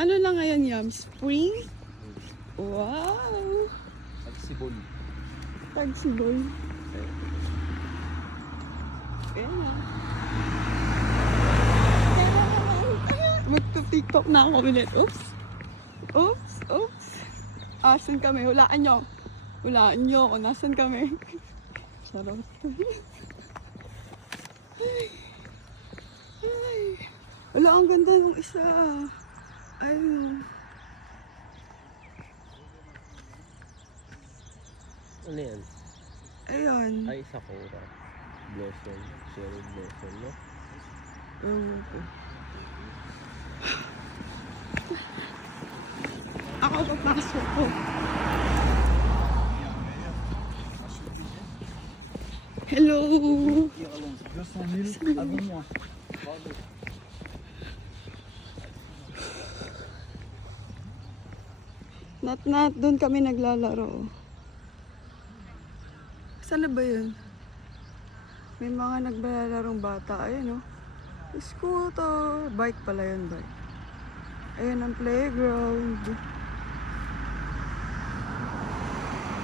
Ano na ngayon yam? Spring? Wow! Tagsibol. Tagsibol. Ayan na. Magpa-tiktok na ako ulit. Oops! Oops! Oops! Asan kami? Hulaan nyo. Hulaan nyo kung nasan kami. Charot. Ay. Wala, ang ganda ng isa. Ayun. Ano yan? Ayun. Ay, sakura. Blossom. Cherry blossom, no? Ewan ko. Ako papasok ko. Hello! 200 000 abonnements. Nat, doon kami naglalaro. Saan na ba yun? May mga naglalarong bata. Ayun, oh. Scooter. Bike pala yun, bike. Ayun ang playground.